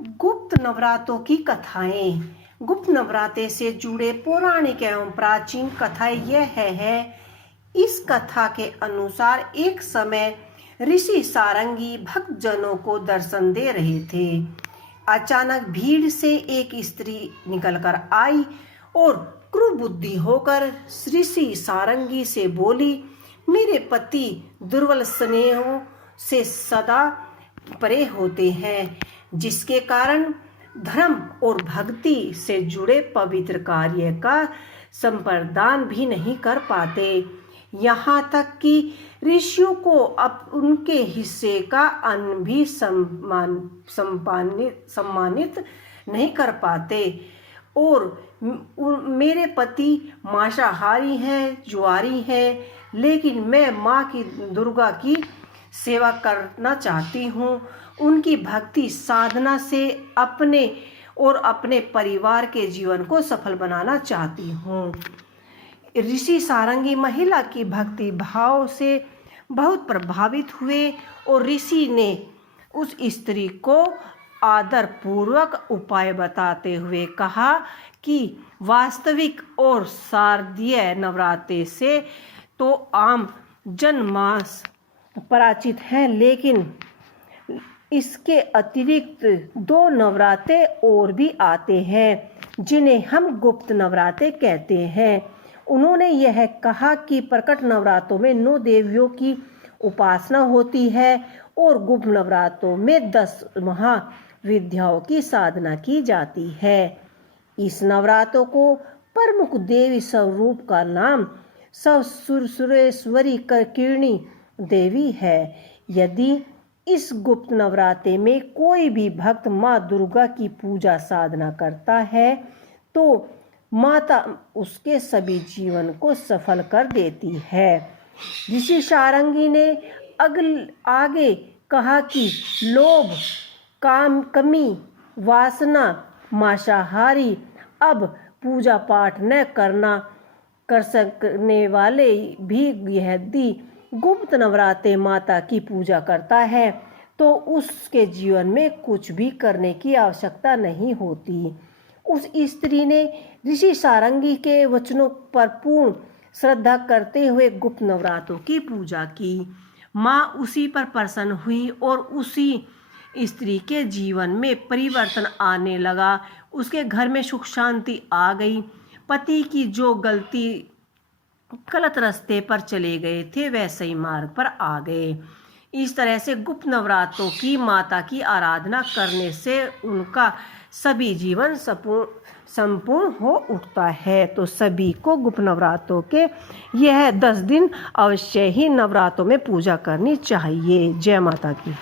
गुप्त नवरात्रों की कथाएं। गुप्त नवरात्रे से जुड़े पौराणिक एवं प्राचीन कथाएं यह है। इस कथा के अनुसार एक समय ऋषि सारंगी भक्तजनों को दर्शन दे रहे थे। अचानक भीड़ से एक स्त्री निकलकर आई और क्रूरबुद्धि होकर ऋषि सारंगी से बोली, मेरे पति दुर्बल स्नेहों से सदा परे होते हैं, जिसके कारण धर्म और भक्ति से जुड़े पवित्र कार्य का संपादन भी नहीं कर पाते। यहाँ तक कि ऋषियों को अब उनके हिस्से का अन्न भी सम्मानित नहीं कर पाते। और मेरे पति मांसाहारी हैं, जुआरी हैं, लेकिन मैं माँ की दुर्गा की सेवा करना चाहती हूँ। उनकी भक्ति साधना से अपने और अपने परिवार के जीवन को सफल बनाना चाहती हूँ। ऋषि सारंगी महिला की भक्ति भाव से बहुत प्रभावित हुए और ऋषि ने उस स्त्री को आदर पूर्वक उपाय बताते हुए कहा कि वास्तविक और शारदीय नवरात्रे से तो आम जनमास परिचित हैं, लेकिन इसके अतिरिक्त 2 नवरात्रे और भी आते हैं, जिन्हें हम गुप्त नवरात्रे कहते हैं। उन्होंने यह कहा कि प्रकट नवरात्रों में 9 देवियों की उपासना होती है और गुप्त नवरात्रों में 10 महाविद्याओं की साधना की जाती है। इस नवरात्रों को प्रमुख देवी स्वरूप का नाम सुरेश्वरी कीर्णी देवी है। यदि इस गुप्त नवरात्रे में कोई भी भक्त माँ दुर्गा की पूजा साधना करता है तो माता उसके सभी जीवन को सफल कर देती है। ऋषि सारंगी ने आगे कहा कि लोभ, काम, कमी, वासना, मांसाहारी अब पूजा पाठ न कर सकने वाले भी यदि गुप्त नवरात्रे माता की पूजा करता है तो उसके जीवन में कुछ भी करने की आवश्यकता नहीं होती। उस स्त्री ने ऋषि सारंगी के वचनों पर पूर्ण श्रद्धा करते हुए गुप्त नवरात्रों की पूजा की। माँ उसी पर प्रसन्न हुई और उसी स्त्री के जीवन में परिवर्तन आने लगा। उसके घर में सुख शांति आ गई। पति की जो गलत रास्ते पर चले गए थे वह सही मार्ग पर आ गए। इस तरह से गुप्त नवरात्रों की माता की आराधना करने से उनका सभी जीवन संपूर्ण हो उठता है। तो सभी को गुप्त नवरात्रों के यह 10 दिन अवश्य ही नवरात्रों में पूजा करनी चाहिए। जय माता की।